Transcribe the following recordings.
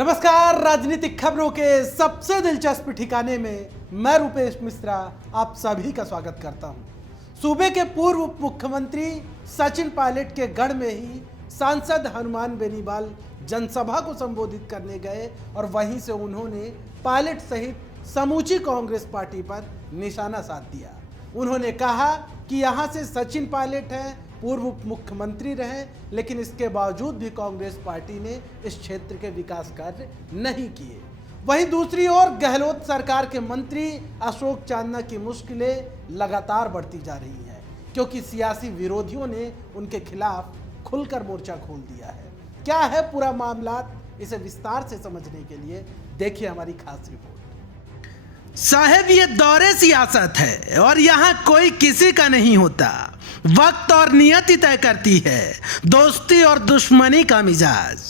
नमस्कार, राजनीतिक खबरों के सबसे दिलचस्प ठिकाने में मैं रूपेश मिश्रा आप सभी का स्वागत करता हूं। सूबे के पूर्व उप मुख्यमंत्री सचिन पायलट के गढ़ में ही सांसद हनुमान बेनीवाल जनसभा को संबोधित करने गए और वहीं से उन्होंने पायलट सहित समूची कांग्रेस पार्टी पर निशाना साध दिया। उन्होंने कहा कि यहां से सचिन पायलट हैं, पूर्व उप मुख्यमंत्री रहे, लेकिन इसके बावजूद भी कांग्रेस पार्टी ने इस क्षेत्र के विकास कार्य नहीं किए। वहीं दूसरी ओर गहलोत सरकार के मंत्री अशोक चांदना की मुश्किलें लगातार बढ़ती जा रही हैं, क्योंकि सियासी विरोधियों ने उनके खिलाफ खुलकर मोर्चा खोल दिया है। क्या है पूरा मामला, इसे विस्तार से समझने के लिए देखिए हमारी खास रिपोर्ट। साहब, ये दौरे सियासत है और यहाँ कोई किसी का नहीं होता। वक्त और नियति तय करती है दोस्ती और दुश्मनी का मिजाज।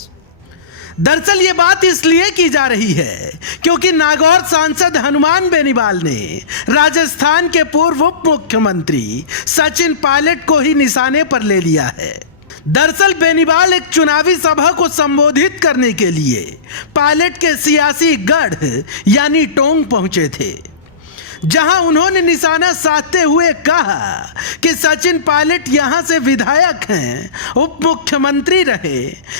दरअसल ये बात इसलिए की जा रही है क्योंकि नागौर सांसद हनुमान बेनीवाल ने राजस्थान के पूर्व उप मुख्यमंत्री सचिन पायलट को ही निशाने पर ले लिया है। दरअसल बेनीवाल एक चुनावी सभा को संबोधित करने के लिए पायलट के सियासी गढ़ यानी टोंक पहुंचे थे, जहां उन्होंने निशाना साधते हुए कहा कि सचिन पायलट यहां से विधायक हैं, उप मुख्यमंत्री रहे,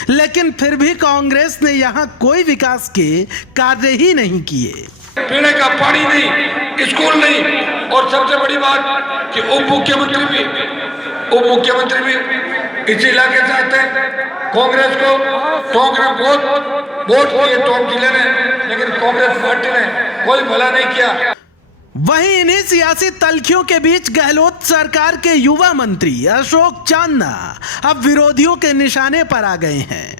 लेकिन फिर भी कांग्रेस ने यहां कोई विकास के कार्य ही नहीं किए। पीने का पानी नहीं, स्कूल नहीं, और सबसे बड़ी बात कि उप मुख्यमंत्री भी इसी इलाके से आते हैं। कांग्रेस को टोंक ने बहुत वोट किए टोंक जिले में, लेकिन कांग्रेस पार्टी ने कोई भला नहीं किया। वहीं इन्हीं सियासी तल्खियों के बीच गहलोत सरकार के युवा मंत्री अशोक चांदना अब विरोधियों के निशाने पर आ गए हैं।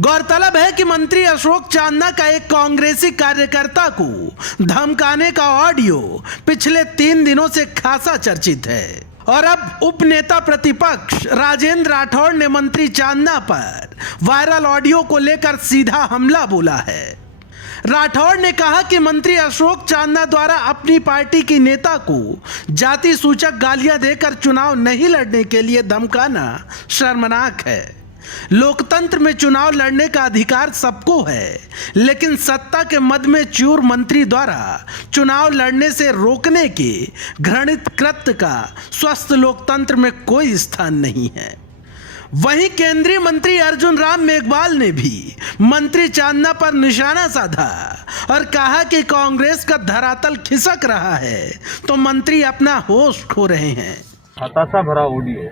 गौरतलब है कि मंत्री अशोक चांदना का एक कांग्रेसी कार्यकर्ता को धमकाने का ऑडियो पिछले 3 दिनों से खासा चर्चित है और अब उपनेता प्रतिपक्ष राजेंद्र राठौड़ ने मंत्री चांदना पर वायरल ऑडियो को लेकर सीधा हमला बोला है। राठौड़ ने कहा कि मंत्री अशोक चांदना द्वारा अपनी पार्टी की नेता को जाति सूचक गालियां देकर चुनाव नहीं लड़ने के लिए धमकाना शर्मनाक है। लोकतंत्र में चुनाव लड़ने का अधिकार सबको है, लेकिन सत्ता के मद में चूर मंत्री द्वारा चुनाव लड़ने से रोकने के घृणित कृत्य का स्वस्थ लोकतंत्र में कोई स्थान नहीं है। वहीं केंद्रीय मंत्री अर्जुन राम मेघवाल ने भी मंत्री चांदना पर निशाना साधा और कहा कि कांग्रेस का धरातल खिसक रहा है तो मंत्री अपना होश खो रहे हैं। हताशा भरा ऑडियो,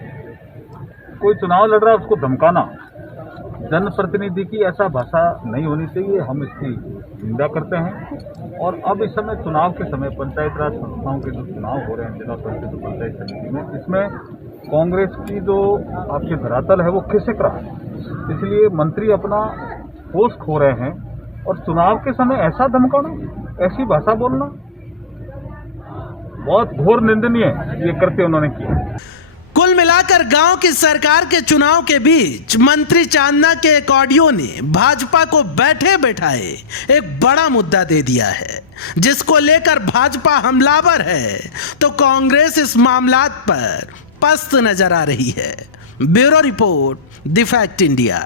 कोई चुनाव लड़ रहा है उसको धमकाना, जनप्रतिनिधि की ऐसा भाषा नहीं होनी चाहिए। हम इसकी निंदा करते हैं। और अब इस समय चुनाव के समय पंचायत राज संस्थाओं के जो चुनाव हो रहे हैं जिला परिषद पंचायत समिति में, इसमें कांग्रेस की जो आपके धरातल है वो खिसक रहा है। इसलिए मंत्री अपना होश खो रहे हैं और चुनाव के समय ऐसा धमकाना, ऐसी भाषा बोलना बहुत घोर निंदनीय ये करते उन्होंने किया। कुल मिलाकर गांव की सरकार के चुनाव के बीच मंत्री चांदना के एक ऑडियो ने भाजपा को बैठे बैठाए एक बड़ा मुद्दा दे दिया है, जिसको लेकर भाजपा हमलावर है तो कांग्रेस इस मामलात पर पस्त नजर आ रही है। Bureau report, the fact India.